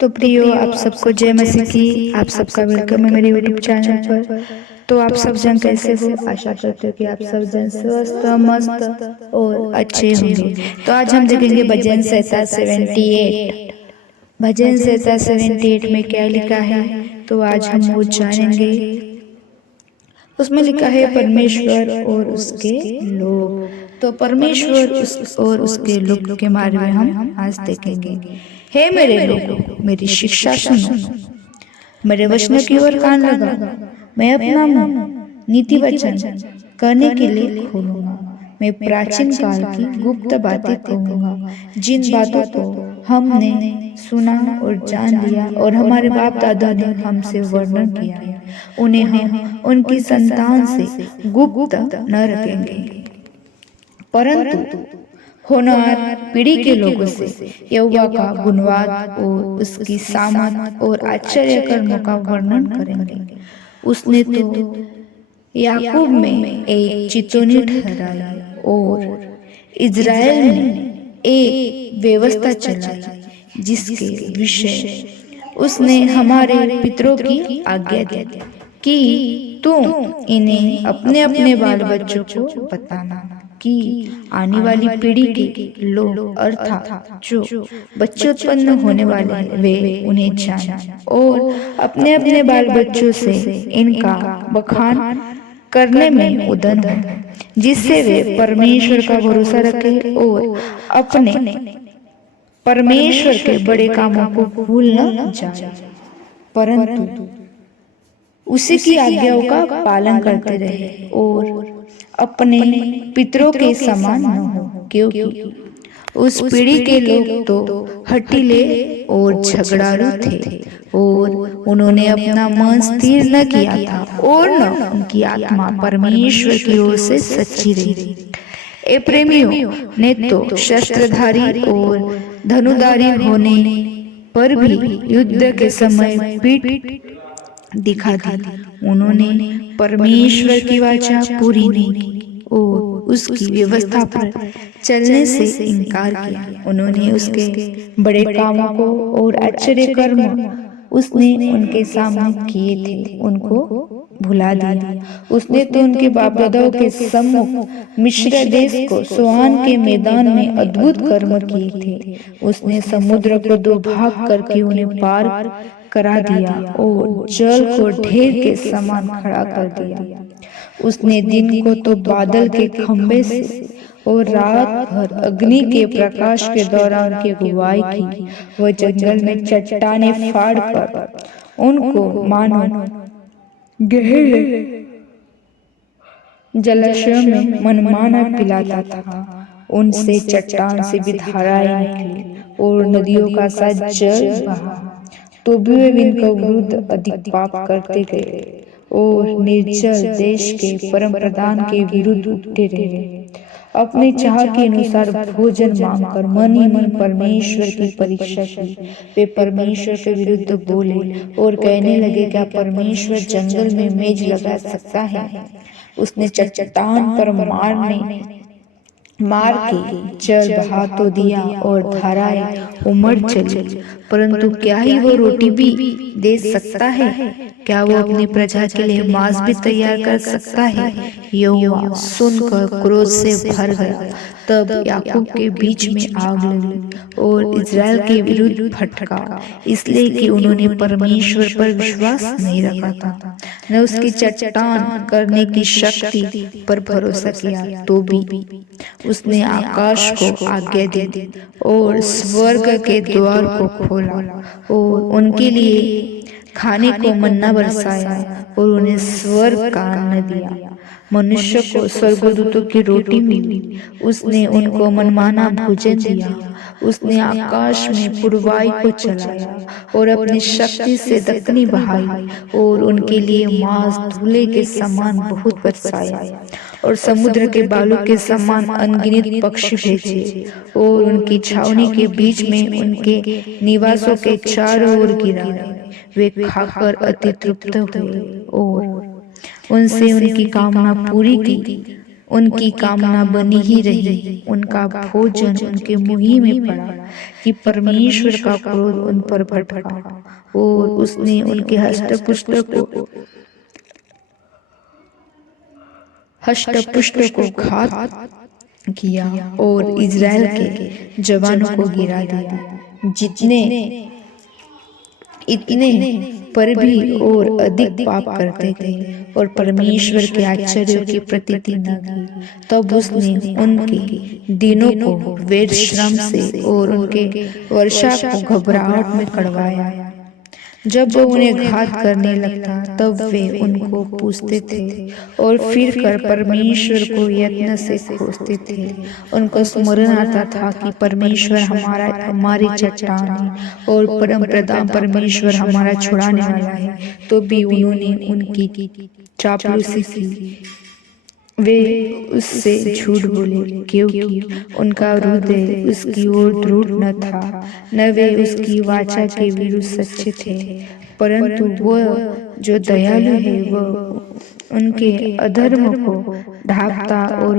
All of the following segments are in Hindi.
तो प्रियो, आप सबको जय मसीह की। आप सबका वेलकम है मेरे यूट्यूब चैनल पर। तो आप सब जन कैसे हो? आशा करते हो कि आप सब जन स्वस्थ, मस्त और अच्छे होंगे। तो आज हम देखेंगे भजन संहिता 78। भजन संहिता 78 में क्या लिखा है, तो आज हम वो जानेंगे। उसमें लिखा है परमेश्वर और उसके लोग। तो परमेश्वर और उसके लोग के बारे में हम आज देखेंगे। हे मेरे लोगों, मेरी शिक्षा सुनो, मेरे वचनों की ओर कान लगाओ। मैं अपना मुंह नीति वचन करने के लिए खोलूंगा। मैं प्राचीन काल की गुप्त बातें कहूंगा, जिन बातों को हमने सुना और जान लिया और हमारे बाप दादा ने हमसे वर्णन किया है, उन्हें हम उनकी संतान से गुप्त न रखेंगे, परंतु होनहार पीढ़ी के लोगों से यहोवा का गुणवाद और उसकी सामर्थ और आश्चर्य कर्मों का वर्णन करेंगे। उसने तो याकूब में एक चितौनी ठहराई और इज़राइल में एक व्यवस्था चलाई, जिसके विषय उसने हमारे पितरों की आज्ञा दी कि तुम इन्हें अपने अपने बाल बच्चों को बताना कि आने वाली पीढ़ी के लोग अर्थात जो बच्चे उत्पन्न होने वाले हैं वे उन्हें जाने और अपने अपने बाल बच्चों से इनका बखान करने में उदन हो, जिससे वे परमेश्वर का भरोसा रखें और अपने परमेश्वर के बड़े कामों को भूल न जाए, परंतु उसी की आज्ञाओं का पालन करते रहे और अपने पितरों के समान न हो, क्योंकि उस पीढ़ी के लोग तो हठीले और झगड़ालू थे और उन्होंने अपना मन स्थिर न किया था और न उनकी आत्मा परमेश्वर की ओर से सच्ची रही। ए प्रेमियों ने तो शस्त्रधारी और धनुधारी होने पर भी युद्ध के समय पीठ दिखा दी। उन्होंने परमेश्वर की वाचा पूरी नहीं की और उसकी व्यवस्था पर चलने से इनकार किया। उन्होंने उसके बड़े कामों को और आश्चर्य कर्म उसने उनके सामने किए थे उनको भुला दिया। उसने तो उनके बाप दादाओं के सम्मुख मिस्र देश को सोआन के मैदान में अद्भुत कर्म किए थे। उसने समुद्र को दो भाग करके उन्हें पार करा दिया और जल को ढेर के समान खड़ा कर दिया। उसने दिन को तो बादल के खंभे से और रात भर अग्नि के प्रकाश के दौरान की अगुवाई की। वह जंगल में चट्टानें फाड़ कर उनको मानो गहरे जलाशय में मनमाना पिलाता था। उनसे चट्टान से भी धाराएं निकली और नदियों का सा जल बहा। तो भी वे इनका विरुद्ध अधिक पाप करते गए और निर्जल देश के परम प्रधान के विरुद्ध उठते रहे। अपने चाह के अनुसार भोजन मांगकर मन ही मन परमेश्वर की परीक्षा की। वे परमेश्वर के विरुद्ध बोले और कहने लगे, क्या परमेश्वर जंगल में मेज लगा सकता है? उसने चट्टान पर मार के जल बहा तो दिया और धाराएं उमड़ चली, परंतु क्या ही वो रोटी भी दे सकता है? क्या वो अपनी प्रजा के लिए मांस भी तैयार कर सकता है? यहोवा सुनकर क्रोध से भर गया। तब याकूब के बीच में आग लगी और इज़राइल के विरुद्ध भड़का, इसलिए कि उन्होंने परमेश्वर पर विश्वास नहीं रखा था, न उसकी चट्टान करने की शक्ति पर भरोसा किया। तो भी उसने आकाश को आज्ञा दी और स्वर्ग के द्वार को खोला और उनके लिए खाने को मन्ना बरसाया और उन्हें स्वर्ग का अन्न दिया। मनुष्य को स्वर्गदूतों की रोटी मिली। उसने उनको मनमाना भोजन दिया। उसने आकाश में पुरवाई को चलाया और अपनी शक्ति से दक्षिणी बहाई और उनके लिए मांस धूले के समान बहुत बरसाया और समुद्र के बालू के समान अनगिनत पक्षी भेजे और उनकी छावनी के बीच में उनके निवासों के चारों ओर गिराए। वे खाकर अति तृप्त हुए और उनसे उनकी कामना पूरी की। उनकी कामना बनी ही रही। उनका भोजन उनके मुंह ही में पड़ा कि परमेश्वर का क्रोध उन पर भड़का और उसने उनके हष्ट पुष्ट को घात किया और इज़राइल के जवानों को गिरा दिया। जितने इतने पर भी और अधिक पाप करते थे और परमेश्वर के आश्चर्यों की प्रतीति न की। तब उसने उनके दिनों को व्यर्थ श्रम से और उनके वर्षा को घबराहट में कड़वाया। जब वो उन्हें घात करने लगता तब वे उनको पूछते थे और फिर कर परमेश्वर को यत्न से खोजते थे। उनको स्मरण आता था कि परमेश्वर हमारी चट्टान है और परम प्रधान परमेश्वर हमारा छुड़ाने वाला है। तो भी उन्होंने उनकी चापलूसी की। वे उससे झूठ बोले क्योंकि उनका हृदय उसकी ओर दृढ़ न था, न वे उसकी वाचा के विरुद्ध सच्चे थे। परंतु वह जो दयालु है वह उनके अधर्म को ढांपता और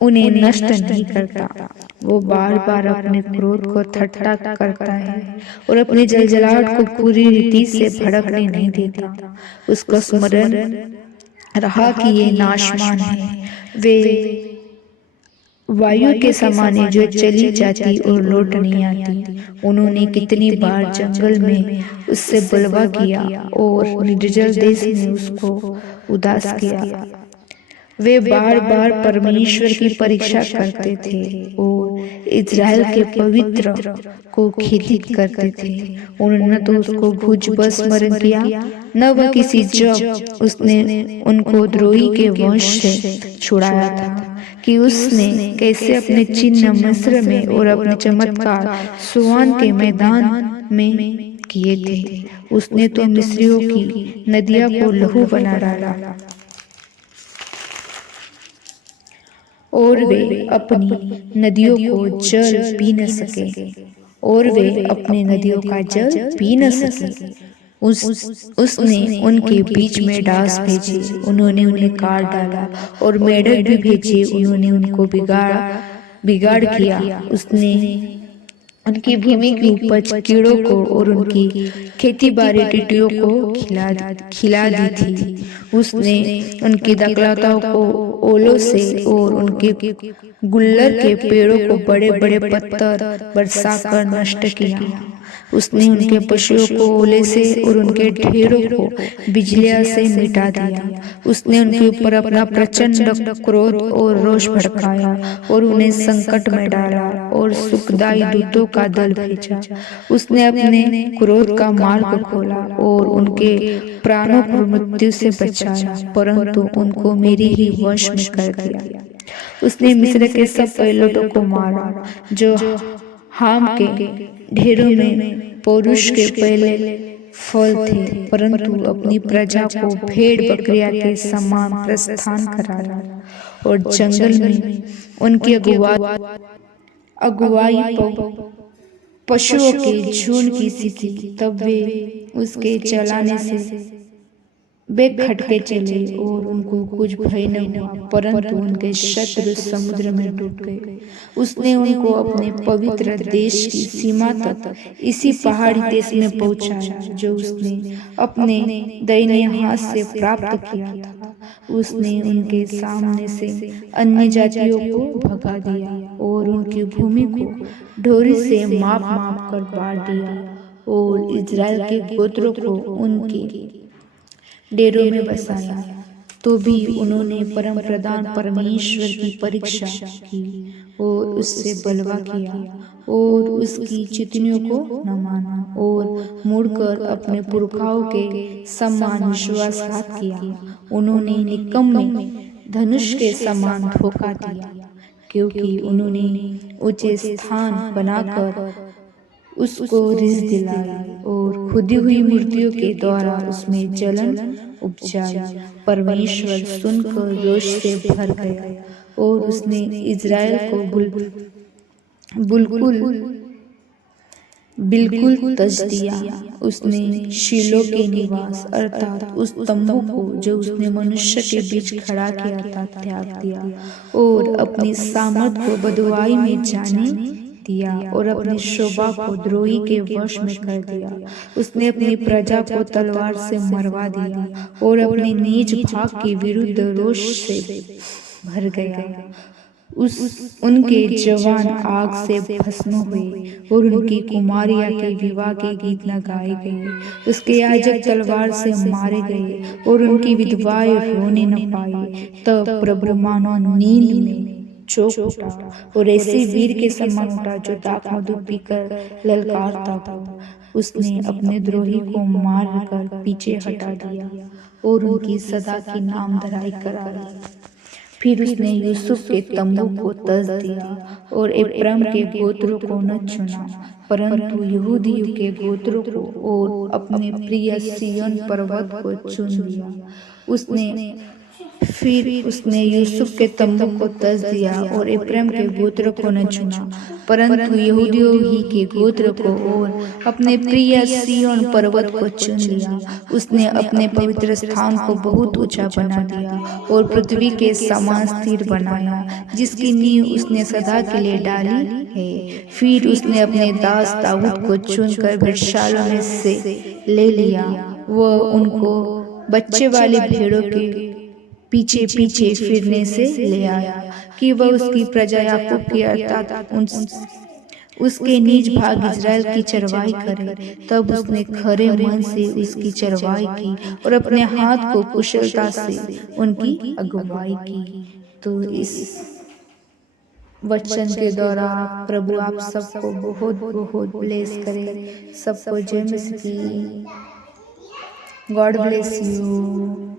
उन्हें नष्ट नहीं करता। वो बार बार अपने क्रोध को ठट्ठा करता है और अपनी जलजलाहट को पूरी रीति से भड़कने नहीं देता। उसका स्मरण रहा कि ये नाशवान है। वे वायु के समान है जो चली जाती और लौट नहीं आती। उन्होंने कितनी बार जंगल में उससे बलवा किया और निर्जल देश में उसको उदास किया। वे बार बार परमेश्वर की परीक्षा करते थे और इज़राइल के पवित्र को खिदित करते थे। उन्होंने तो उसको भुजबल स्मरण किया, न वह किसी जब उसने उनको द्रोही के वंश से छुड़ाया था कि उसने कैसे अपने चिन्ह मिस्र में और अपने चमत्कार सुवान के मैदान में किए थे। उसने तो मिस्रियों की नदियों को लहू बना डाला और वे अपनी नदियों को जल पी न सके और वे अपने नदियों का जल पी न सके। उसने उनके बीच में डांस भेजी, उन्होंने उन्हें काट डाला और मेढक भी भेजे, उन्होंने उनको बिगाड़ किया। उसने उनकी भूमि की उपज कीड़ों को और उनकी खेती बाड़ी टिड्डियों को खिला दी थी। उसने उनकी दाखलताओं को ओलों से और उनके गुल्लर के पेड़ों को बड़े बड़े पत्थर बरसाकर नष्ट किया। उसने उनके पशुओं को ओले से और उनके ढेरों को बिजलियां से मिटा दिया। उसने उनके ऊपर अपना प्रचंड क्रोध और रोष भड़काया और उन्हें संकट में डाला और सुखदायी दूतों का दल भेजा। उसने अपने क्रोध का मार्ग खोला और उनके प्राणों को मृत्यु से बचाया, परंतु उनको मेरी ही वश में कर दिया। उसने मिस्र के सब पहिलौठों को मारा जो हाम के ढेरों में पौरुष के पहले फल थे, परंतु अपनी प्रजा को भेड़ बकरियां के समान प्रस्थान कराया और जंगल में उनकी अगुवाई पशुओं के झुंड की सी थी। तब वे उसके चलाने से बेखटके चले और उनको कुछ भय न हुआ, परंतु उनके शत्रु समुद्र में डूब गए। उसने उनको अपने पवित्र देश की सीमा तक इसी पहाड़ी देश में पहुंचाया जो उसने अपने दाहिने हाथ से प्राप्त किया था। उसने उनके सामने से अन्य जातियों को भगा दिया और उनकी भूमि को ढोरी से माप माप कर बांट दिया और इज़राइल के गोत्रों को उनके डेरों में बसाया। तो भी उन्होंने परम प्रधान परमेश्वर की परीक्षा की और उससे बलवा किया और उसकी चितनियों को न माना और मुड़कर अपने पुरखाओं के समान विश्वासघात किया। उन्होंने निकम्मे धनुष के समान धोखा दिया, क्योंकि उन्होंने ऊंचे स्थान बनाकर उसको रिस दिलाई और खुदी हुई मूर्तियों के द्वारा उसमें जलन उपजाई। परमेश्वर सुनकर रोष से भर गया और उसने इज़राइल को बिल्कुल तज दिया। उसने शीलो के निवास अर्थात उस तंबू को जो उसने मनुष्य के बीच खड़ा किया था त्याग दिया और अपनी सामर्थ को बँधुआई में जाने दिया और अपनी शोभा को द्रोही के वश में कर दिया। उसने अपनी प्रजा को तलवार से मरवा दिया और अपने नीच भाग के विरुद्ध रोष से भर गया। उनके जवान आग से भस्म हुए और उनकी कुमारियां के विवाह के गीत न गाए गए। उसके याजक तलवार से मारे गए और उनकी विधवाएं रोने न पाई। तब प्रभु मानो नींद में चौंक उठा और ऐसे वीर के समान उठा जो दाख मधु पीकर ललकारता हो। उसने अपने द्रोही को मार कर पीछे हटा दिया और उनकी सदा की नाम धराई करा ली। फिर उसने यूसुफ के तंबू को तज दिया और एप्रैम के गोत्रों को न चुना परंतु यहूदियों के गोत्रों को और अपने प्रिय सिय्योन पर्वत को चुन लिया। फिर उसने यूसुफ के तंबू को तज दिया और एप्रैम के गोत्र को न चुना परंतु यहूदियों ही के गोत्र को और अपने प्रिय सिय्योन पर्वत को चुन लिया। उसने अपने पवित्र स्थान को बहुत ऊंचा बना दिया और पृथ्वी के समान स्थिर बनाया जिसकी नींव उसने सदा के लिए डाली है। फिर उसने अपने दास दाऊद को चुनकर भेड़शालाओं में से ले लिया। वह उनको बच्चे वाली भेड़ों के पीछे पीछे फिरने से ले आया कि वह उसकी प्रजा याकूब की अर्थात उसके निज भाग इज़राइल की चरवाई करे। तब उसने खरे मन से उसकी चरवाई की और अपने हाथ को कुशलता से उनकी अगुवाई की। तो इस वचन के द्वारा प्रभु आप सबको बहुत बहुत ब्लेस करे। सबको जय मसीह की। God bless you.